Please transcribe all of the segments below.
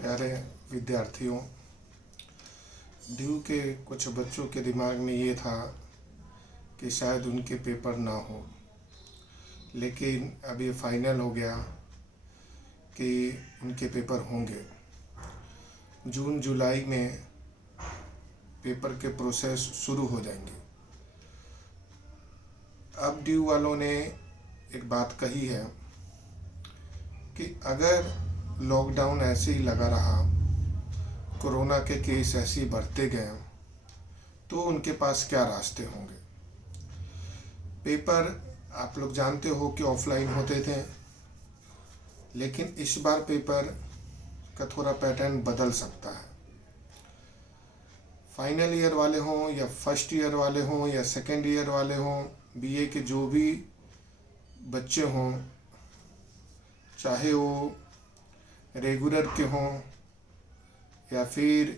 प्यारे विद्यार्थियों, ड्यू के कुछ बच्चों के दिमाग में ये था कि शायद उनके पेपर ना हो, लेकिन अब ये फाइनल हो गया कि उनके पेपर होंगे। जून जुलाई में पेपर के प्रोसेस शुरू हो जाएंगे। अब ड्यू वालों ने एक बात कही है कि अगर लॉकडाउन ऐसे ही लगा रहा, कोरोना के केस ऐसे ही बढ़ते गए, तो उनके पास क्या रास्ते होंगे। पेपर आप लोग जानते हो कि ऑफलाइन होते थे, लेकिन इस बार पेपर का थोड़ा पैटर्न बदल सकता है। फाइनल ईयर वाले हों या फर्स्ट ईयर वाले हों या सेकेंड ईयर वाले हों, बीए के जो भी बच्चे हों, चाहे वो रेगुलर के हों या फिर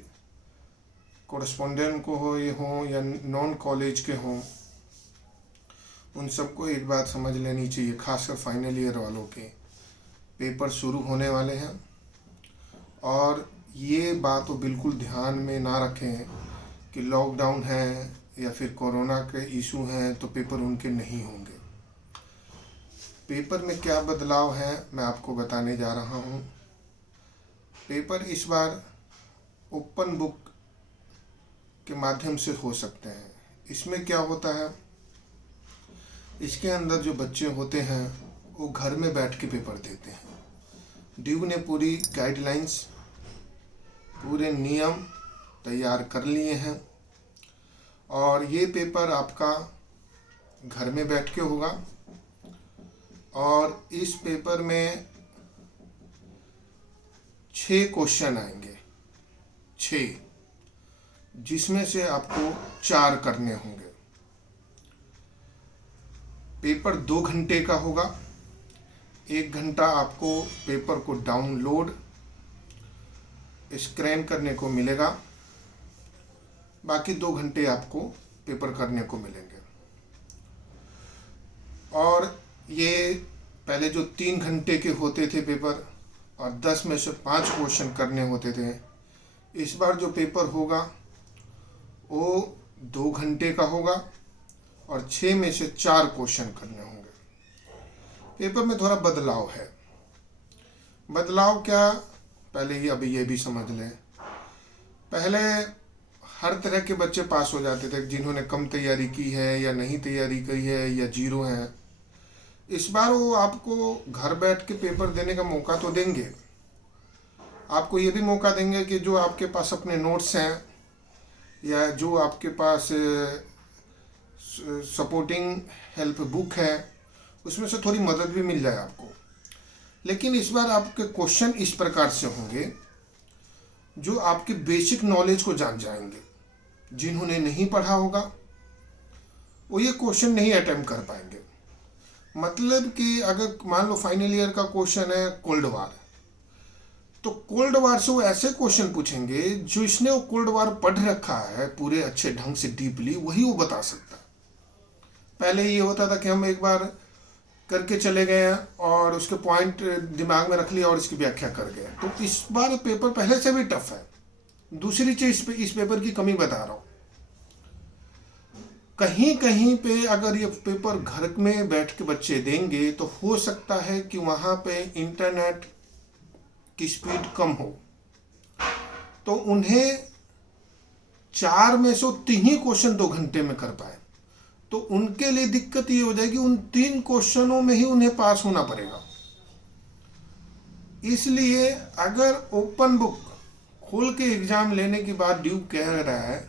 कोरेस्पोंडेंट को हो ये हों या नॉन कॉलेज के हों, उन सबको एक बात समझ लेनी चाहिए। खासकर फाइनल ईयर वालों के पेपर शुरू होने वाले हैं, और ये बात तो बिल्कुल ध्यान में ना रखें कि लॉकडाउन है या फिर कोरोना के इशू हैं तो पेपर उनके नहीं होंगे। पेपर में क्या बदलाव है मैं आपको बताने जा रहा हूँ। पेपर इस बार ओपन बुक के माध्यम से हो सकते हैं। इसमें क्या होता है, इसके अंदर जो बच्चे होते हैं वो घर में बैठ के पेपर देते हैं। ड्यू ने पूरी गाइडलाइंस, पूरे नियम तैयार कर लिए हैं, और ये पेपर आपका घर में बैठ के होगा। और इस पेपर में 6 क्वेश्चन आएंगे, 6, जिसमें से आपको 4 करने होंगे। पेपर 2 घंटे का होगा। 1 घंटा आपको पेपर को डाउनलोड स्कैन करने को मिलेगा, बाकी 2 घंटे आपको पेपर करने को मिलेंगे। और ये पहले जो 3 घंटे के होते थे पेपर और 10 में से 5 क्वेश्चन करने होते थे, इस बार जो पेपर होगा वो 2 घंटे का होगा और 6 में से 4 क्वेश्चन करने होंगे। पेपर में थोड़ा बदलाव है। बदलाव क्या, पहले ही अभी ये भी समझ लें। पहले हर तरह के बच्चे पास हो जाते थे, जिन्होंने कम तैयारी की है या नहीं तैयारी की है या जीरो हैं। इस बार वो आपको घर बैठ के पेपर देने का मौका तो देंगे। आपको ये भी मौका देंगे कि जो आपके पास अपने नोट्स हैं या जो आपके पास सपोर्टिंग हेल्प बुक है, उसमें से थोड़ी मदद भी मिल जाए आपको। लेकिन इस बार आपके क्वेश्चन इस प्रकार से होंगे जो आपके बेसिक नॉलेज को जान जाएंगे। जिन्होंने नहीं पढ़ा होगा वो ये क्वेश्चन नहीं अटेम्प्ट कर पाएंगे। मतलब कि अगर मान लो फाइनल ईयर का क्वेश्चन है कोल्ड वार, तो कोल्ड वार से वो ऐसे क्वेश्चन पूछेंगे जो इसने वो कोल्ड वार पढ़ रखा है पूरे अच्छे ढंग से डीपली, वही वो बता सकता है। पहले ये होता था कि हम एक बार करके चले गए और उसके पॉइंट दिमाग में रख लिया और इसकी व्याख्या कर गए। तो इस बार पेपर पहले से भी टफ है। दूसरी चीज इस पेपर की कमी बता रहा हूँ, कहीं कहीं पे अगर ये पेपर घर में बैठ के बच्चे देंगे तो हो सकता है कि वहां पे इंटरनेट की स्पीड कम हो, तो उन्हें 4 में से 3 ही क्वेश्चन 2 घंटे में कर पाए। तो उनके लिए दिक्कत ये हो जाएगी, उन 3 क्वेश्चनों में ही उन्हें पास होना पड़ेगा। इसलिए अगर ओपन बुक खोल के एग्जाम लेने की बात ड्यू कह रहा है,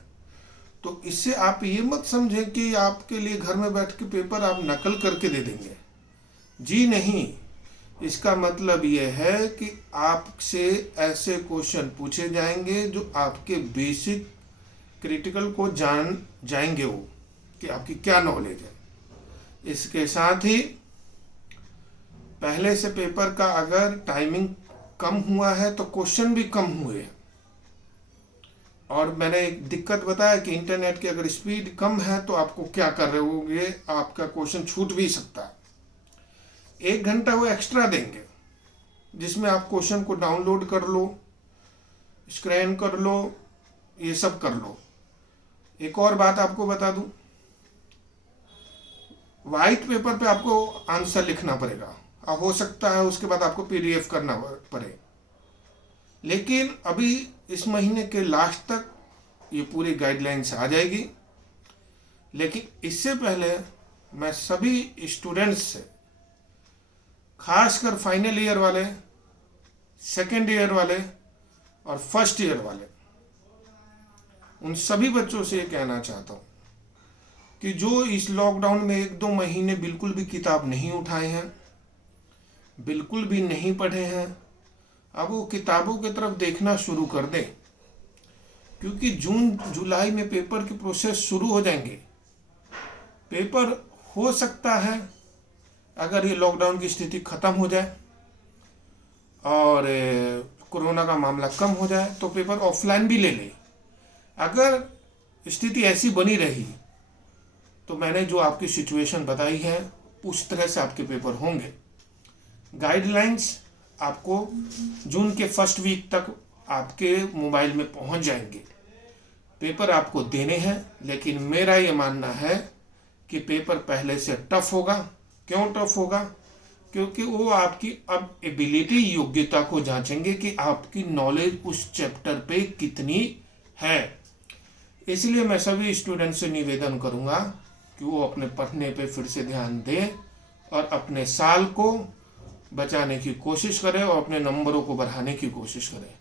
तो इससे आप ये मत समझें कि आपके लिए घर में बैठ के पेपर आप नकल करके दे देंगे। जी नहीं, इसका मतलब ये है कि आपसे ऐसे क्वेश्चन पूछे जाएंगे जो आपके बेसिक क्रिटिकल को जान जाएंगे, वो कि आपकी क्या नॉलेज है। इसके साथ ही पहले से पेपर का अगर टाइमिंग कम हुआ है तो क्वेश्चन भी कम हुए हैं। और मैंने एक दिक्कत बताया कि इंटरनेट की अगर स्पीड कम है तो आपको क्या कर रहे होगे, आपका क्वेश्चन छूट भी सकता है। 1 घंटा वो एक्स्ट्रा देंगे जिसमें आप क्वेश्चन को डाउनलोड कर लो स्कैन कर लो, ये सब कर लो। एक और बात आपको बता दूं, वाइट पेपर पे आपको आंसर लिखना पड़ेगा। अब हो सकता है उसके बाद आपको पीडीएफ करना पड़े, लेकिन अभी इस महीने के लास्ट तक ये पूरी गाइडलाइंस आ जाएगी। लेकिन इससे पहले मैं सभी स्टूडेंट्स से, खासकर फाइनल ईयर वाले, सेकेंड ईयर वाले और फर्स्ट ईयर वाले, उन सभी बच्चों से ये कहना चाहता हूँ कि जो इस लॉकडाउन में 1-2 महीने बिल्कुल भी किताब नहीं उठाए हैं, बिल्कुल भी नहीं पढ़े हैं, अब वो किताबों की तरफ देखना शुरू कर दें, क्योंकि जून जुलाई में पेपर की प्रोसेस शुरू हो जाएंगे। पेपर हो सकता है अगर ये लॉकडाउन की स्थिति खत्म हो जाए और कोरोना का मामला कम हो जाए तो पेपर ऑफलाइन भी ले ले। अगर स्थिति ऐसी बनी रही तो मैंने जो आपकी सिचुएशन बताई है उस तरह से आपके पेपर होंगे। गाइडलाइंस आपको जून के फर्स्ट वीक तक आपके मोबाइल में पहुंच जाएंगे। पेपर आपको देने हैं, लेकिन मेरा ये मानना है कि पेपर पहले से टफ होगा। क्यों टफ होगा? क्योंकि वो आपकी अब एबिलिटी, योग्यता को जांचेंगे कि आपकी नॉलेज उस चैप्टर पे कितनी है। इसलिए मैं सभी स्टूडेंट से निवेदन करूंगा कि वो अपने पढ़ने पे फिर से ध्यान दें और अपने साल को बचाने की कोशिश करें और अपने नंबरों को बढ़ाने की कोशिश करें।